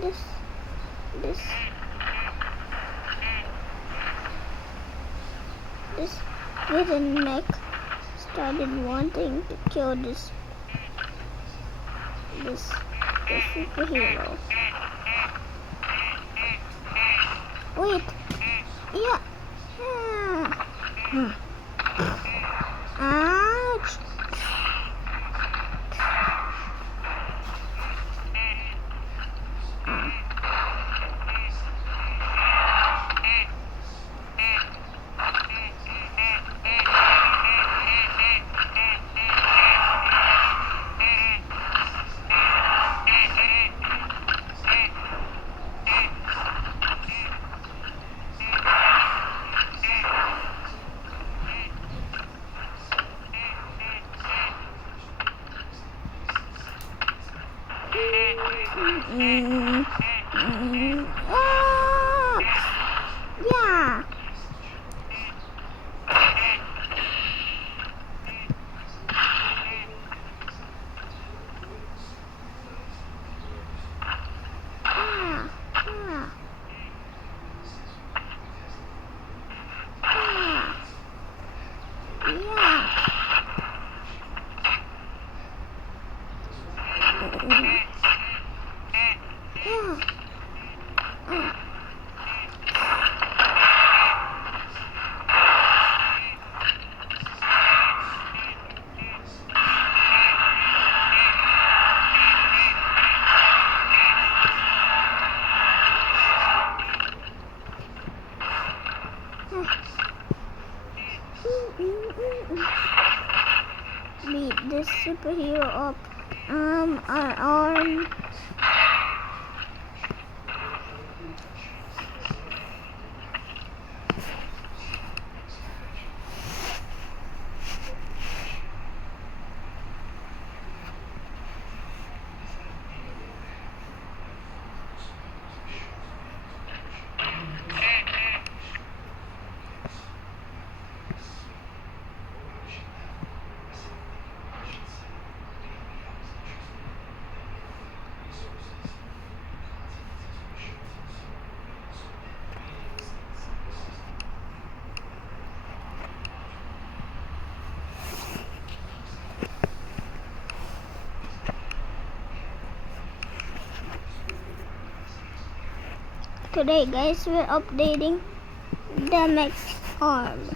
This, this, this hidden Mech started wanting to kill this superhero. Wait, yeah. Ouch. Yeah. Beat this superhero up. Our arm. Today guys, we're updating the Mech arm.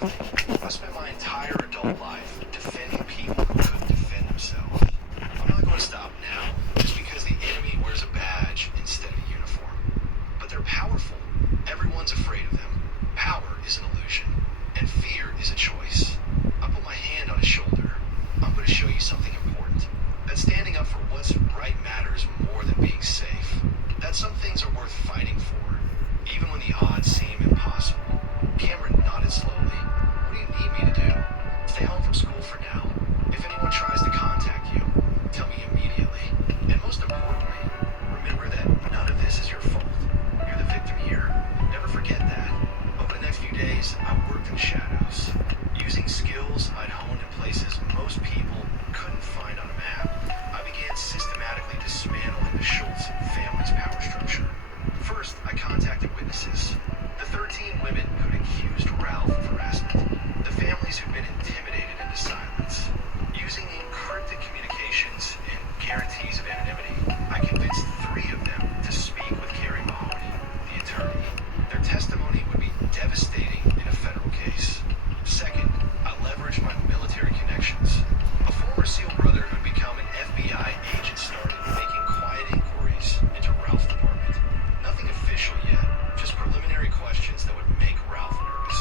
nothing. I spent my entire adult life defending people who couldn't defend themselves. I'm not going to stop now, just because the enemy wears a badge instead of a uniform. But they're powerful. Everyone's afraid of them. Power is an illusion, and fear is a choice. I put my hand on his shoulder. I'm going to show you something important. That standing up for what's right matters more than being safe. That some things are worth fighting for, even when the odds seem impossible. Cameron nodded slowly. What do you need me to do? Stay home from school for now. If anyone tries to contact you, tell me immediately. And most importantly, remember that none of this is your fault. You're the victim here. Never forget that. Over the next few days, I worked in shadows, using skills I'd honed in places most people couldn't find on a map. I began systematically dismantling the Schultz family's power structure. First, I contacted witnesses. The 13 women who'd accused Ralph of harassment. The families who'd been intimidated into silence. Using encrypted communications and guarantees of anonymity, I convinced 3 of them to speak with Carrie Mahoney, the attorney. Their testimony would be devastating in a federal case. Second, I leveraged my military connections. A former SEAL brother who'd become an FBI agent started making quiet inquiries into Ralph's department. Nothing official yet, just preliminary questions that would make Ralph nervous.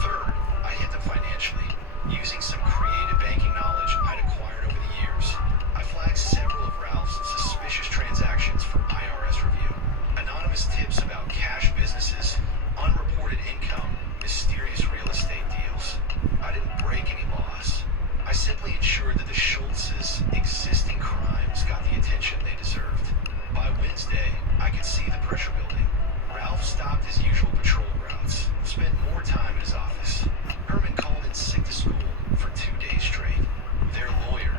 Third, I hit them financially, using some creative banking knowledge I'd acquired over the years. I flagged several of Ralph's suspicious transactions for IRS review. Anonymous tips about cash businesses, unreported income, mysterious real estate deals. I didn't break any laws. I simply ensured that the Schultz's existing crimes got the attention they deserved. By Wednesday, I could see the pressure building. Ralph stopped his usual patrol routes, spent more time in his office. Herman called in sick to school for 2 days straight. Their lawyer,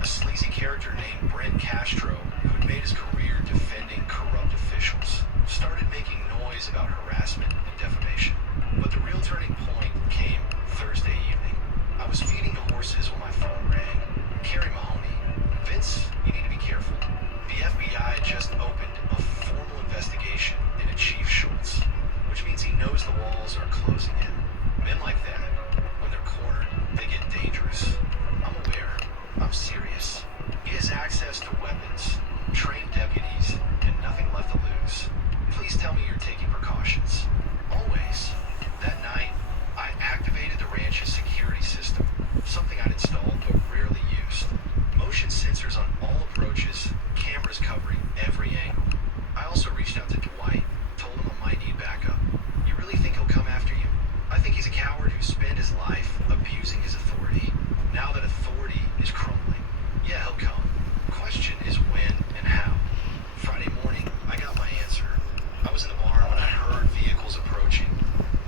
a sleazy character named Brent Castro, who had made his career defending corrupt officials, started making noise about harassment and defamation. But the real turning point came Thursday evening. I was feeding the horses when my phone rang. Carrie Mahoney. Vince, you need to be careful. The FBI just opened a formal investigation into Chief Schultz, which means he knows the walls are closing in. Men like that, when they're cornered, they get dangerous. I'm aware. I'm serious. He has access to weapons, trained deputies, and nothing left to lose. Please tell me you're taking precautions. Always. That night, I activated the ranch's security system, something I'd installed but rarely used. Motion sensors on all approaches, cameras covering every angle. I also reached out to Dwight, told him I might need backup. You really think he'll come after you? I think he's a coward who spent his life abusing his authority. Now that authority is crumbling, yeah, he'll come. Question is when and how. Friday morning, I got my answer. I was in the barn when I heard vehicles approaching.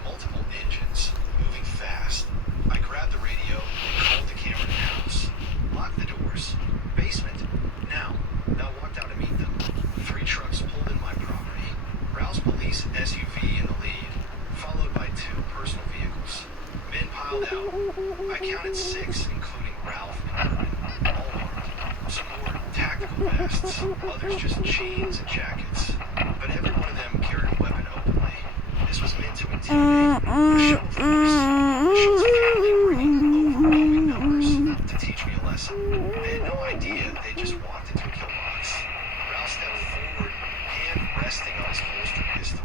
Multiple engines, moving fast. I grabbed the radio and called the Cameron house. Locked the doors. Basement. Now walked out to meet them. 3 trucks pulled in my property. Ralph's police SUV in the lead, followed by 2 personal vehicles. Men piled out. I counted 6, including Ralph and Herman, all armed. Some wore tactical vests, others just jeans and jackets. But every one of them carried a weapon openly. This was meant to intimidate, a show of force. The Schultz family bringing overwhelming numbers to teach me a lesson. They had no idea they just walked into a kill box. Ralph stepped forward, hand resting on his holstered pistol.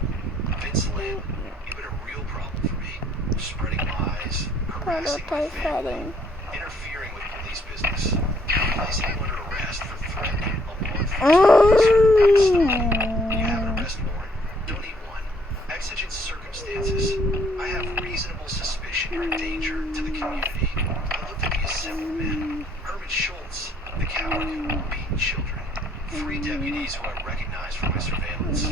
Vince Lynn, you've been a real problem for me. Spreading lies, harassing my family, interfering with police business, placing you under arrest for threatening a law enforcement officer. You have an arrest warrant. Don't need one. Exigent circumstances. I have reasonable suspicion you're a danger to the community. I look to be a simple man. Herman Schultz, the coward who beat children. 3 deputies who I recognize from my surveillance.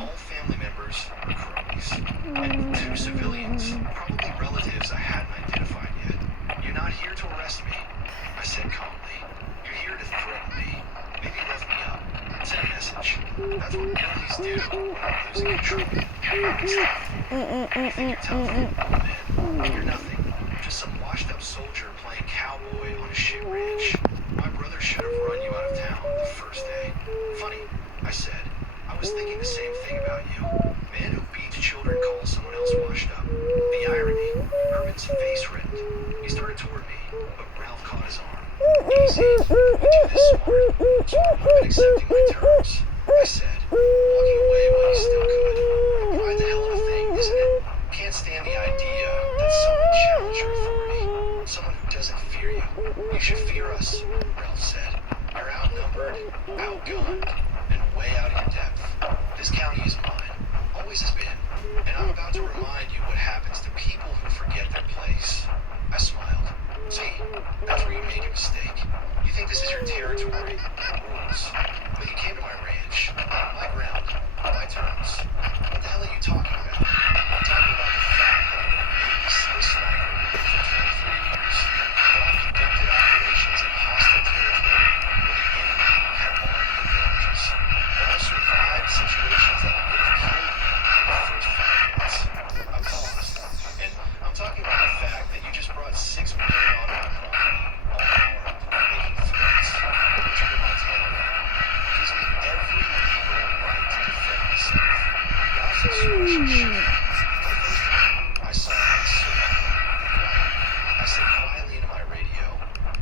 All family members are cronies. And 2 civilians, probably relatives I hadn't identified yet. You're not here to arrest me, I said calmly. You're here to threaten me. Maybe lift me up. Send a message. That's what bullies do when I'm losing control. It's tough. You think you're tough? Man, you're nothing. Just some washed-up soldier playing cowboy on a shit ranch. My brother should have run you out of town the first day. Funny, I said. I was thinking the same thing about you. Man who beats children calls someone else washed up. The irony, Herman's easy, but do this smart. Tomorrow I've been accepting my terms. I said, walking away while you still could. Quite the hell of a thing, isn't it? Can't stand the idea that someone would challenge your authority. Someone who doesn't fear you. You should fear us, Ralph said. You're outnumbered, outgunned, and way out in depth. This county is mine. Always has been. And I'm about to remind you what happens to people who forget their place. I smiled. See, that's where you made your mistake. You think this is your territory, rules. But you came to my ranch, my ground, my terms. What the hell are you talking about? I'm talking about the fact that I've been a Navy SEAL sniper for 23 years. That I've conducted operations in hostile territory where the enemy had all the advantages. That I've survived situations that would have killed me in the first 5 minutes. I paused, and I'm talking about the fact that you just brought $6 million on my property, all armed, making threats. Richard in Montana gives me every legal right to defend myself. Ralph's expression shifted. For the first time, I saw my soul. I said quietly into my radio,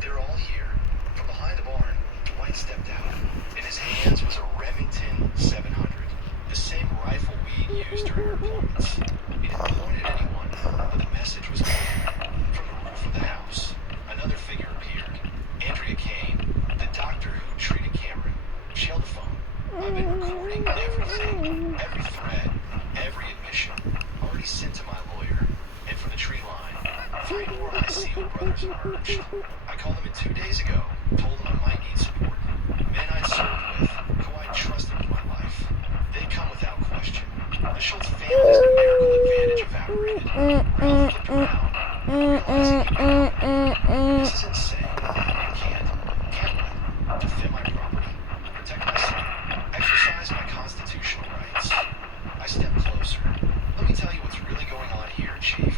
"They're all here." From behind the barn, Dwight stepped out. In his hands was a Remington 700, the same rifle we used during our deployments. He didn't point at anyone, but the message was clear. From the roof of the house, another figure appeared. Andrea Kane, the doctor who treated Cameron. She held the phone. I've been recording everything, every thread, every admission, already sent to my lawyer. And from the tree line, 3 more of my SEAL brothers emerged. I called them in 2 days ago, told them I might need support. Men I'd served with, who I'd trusted with my life. They'd come without question. The Schultz family's numerical advantage evaporated. Ralph looked around, realizing he'd been outnumbered. This is insane. You can't what? Defend my property, protect my son, exercise my constitutional rights. I stepped closer. Let me tell you what's really going on here, Chief.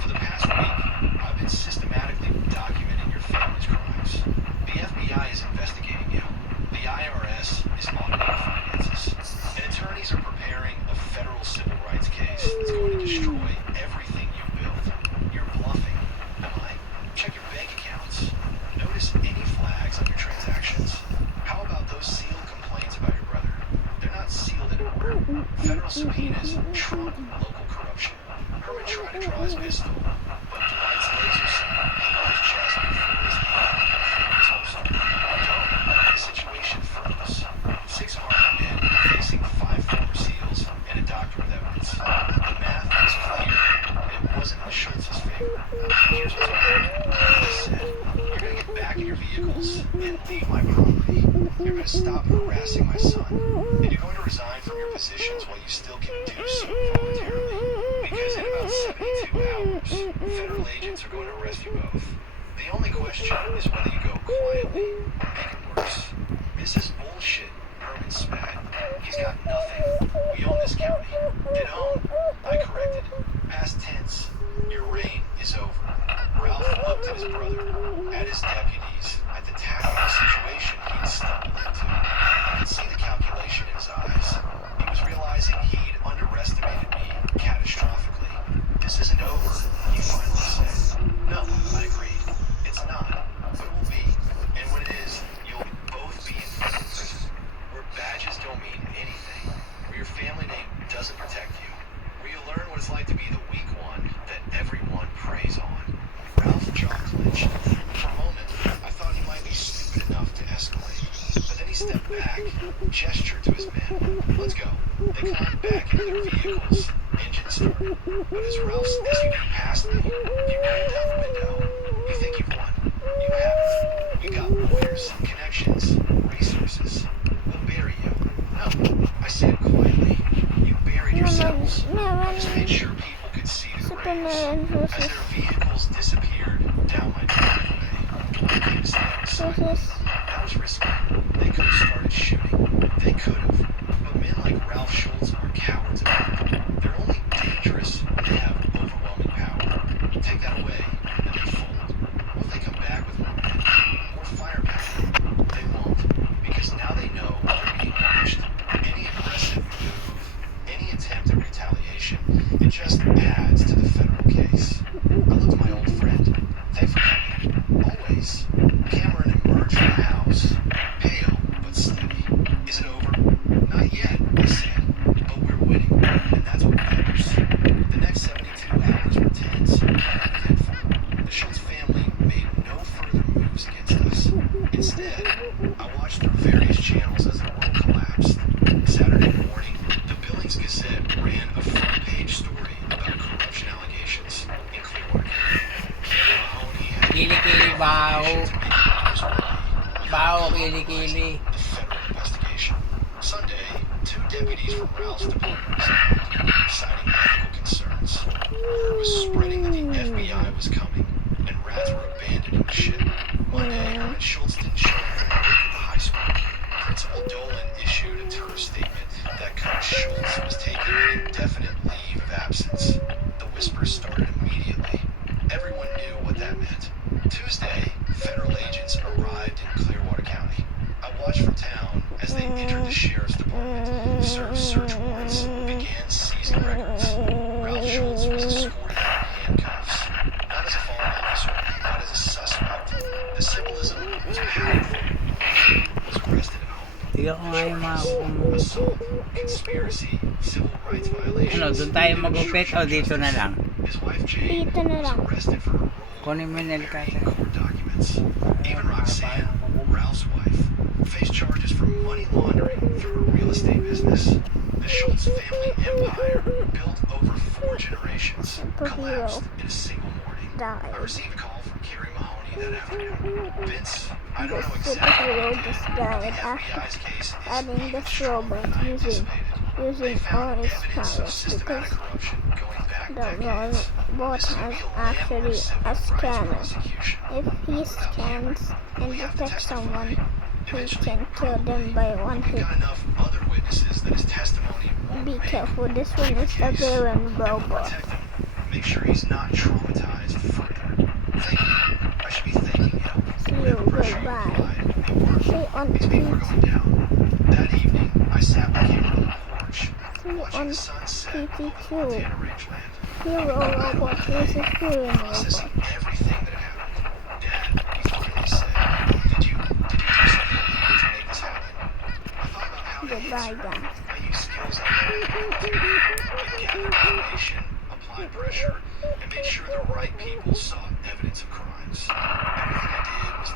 For the past week, I've been systematically documenting your family's crimes. The FBI is investigating you. The IRS is auditing your finances. And attorneys are preparing a federal civil rights case that's going to destroy everything you built. You're bluffing, am I? Check your bank accounts. Notice any flags on your transactions? How about those sealed complaints about your brother? They're not sealed anymore. Federal subpoenas trump local corruption. Herman tried to draw his pistol, but Dwight's laser sight hit on his chest before his hand hit his holster. No, the situation froze. 6 armed men facing 5 former SEALs and a doctor with evidence. The math was clear, and it wasn't in Schultz's favor. Here's what's going to happen. I said, you're going to get back in your vehicles and leave my property. You're going to stop harassing my son. And you're going to resign from your positions while you still can do so voluntarily. Because in about 72 hours, federal agents are going to arrest you both. The only question is whether you go quietly or make it worse. This is bullshit, Herman spat. He's got nothing. We own this county. Did own. I corrected. Past tense. Your reign is over. Ralph looked at his brother, at his deputies, at the tactical situation he'd stumbled into. I could see the calculation in his eyes. He was realizing he'd underestimated me catastrophically. This isn't over, he finally said. No, I agreed. It's not, but it will be. And when it is, you'll both be in federal prison, where badges don't mean anything, where your family name doesn't protect you, where you learn what it's like to be the weak one that everyone preys on. Ralph's jaw clenched. For a moment, I thought he might be stupid enough to escalate. But then he stepped back, gestured to his men. Let's go. They climbed back into their vehicles. Engine started. But as Ralph's SUV passed me, he rolled down the window. You think you've won. You haven't. We got lawyers, connections, resources. We'll bury you. No, I said quietly. You buried yourselves. I just made sure people could see the graves. As their vehicles disappeared down my driveway, Dwight came to stand beside me. That was risky. They could have started shooting. They could have. But men like Ralph Schultz are cowards about it. They're only dangerous when they have overwhelming power. Take that away, and they fold. What if they come back with more men, more firepower? They won't, because now they know they're being watched. Any aggressive move, any attempt at retaliation, it just adds to the federal case. I looked at my old friend. Thanks for coming. Always. Cameron emerged from the house, pale but steady. Is it over? Not yet, I said, but we're winning, and that's what matters. The next 72 hours were tense and uneventful. The Schultz family made no further moves against us. Instead, I watched through various channels as the world collapsed. Saturday morning, the Billings Gazette ran a front-page story about corruption allegations in Clearwater County. Kerry Mahoney had Kili-kili, baho. Baho, kili-kili. the federal investigation. Sunday, 2 deputies from Ralph's department resigned, citing ethical concerns. Word was spreading that the FBI was coming, and rats were abandoned in the ship. Monday, when Schultz didn't show up for work at the high school, Principal Dolan issued a terse statement that Coach Schultz was taking an indefinite leave of absence. The whispers started immediately. Everyone knew what that meant. Tuesday, federal agents arrived in Clearwater County. I watched from town as they entered the sheriff's department, served search warrants, began seizing records. Ralph Schultz was escorted out in handcuffs, not as a fallen officer, but as a suspect. The symbolism was powerful. He was arrested at home. Tignan ko nga yung mga Assault, conspiracy, civil rights violations. Ano, doon tayo magupit o dito na lang? His wife Jane Dito na was lang. arrested for her role Kunin mo yung in delikata. court documents. Even Roxanne, Ralph's wife, faced charges for money laundering through her real estate business. The Schultz family empire, built over 4 generations, collapsed in a single morning. I received a call from Kerry Mahoney that afternoon. Vince, I don't know exactly superhero what just did, but died the after FBI's case is adding even the stronger robot than I using anticipated. They all found his evidence of powers systematic because corruption going back the decades. robot This has would be a actually landmark civil a rights scanner. prosecution. If he scans and We have to detects testify. someone, he Eventually, can kill them by one we've hit. got enough other witnesses that his testimony won't Be make careful, this one the is the case. villain And we'll robot. protect him. Make sure he's not traumatized further. Thank you. I should be thanking you. See you, Whatever pressure you goodbye. provide, it worked. See you on These people are T- going down. That evening, I sat with Cameron on the porch, See you watching on the sun set over the TTQ. Montana rangeland, Hero robot versus villain processing robot. everything that had happened. Dad, he finally said, Did you do something illegal to make this happen? I thought about how to Goodbye, answer. guys. I used skills I learned in military. I gathered information, applied pressure, and made sure the right people saw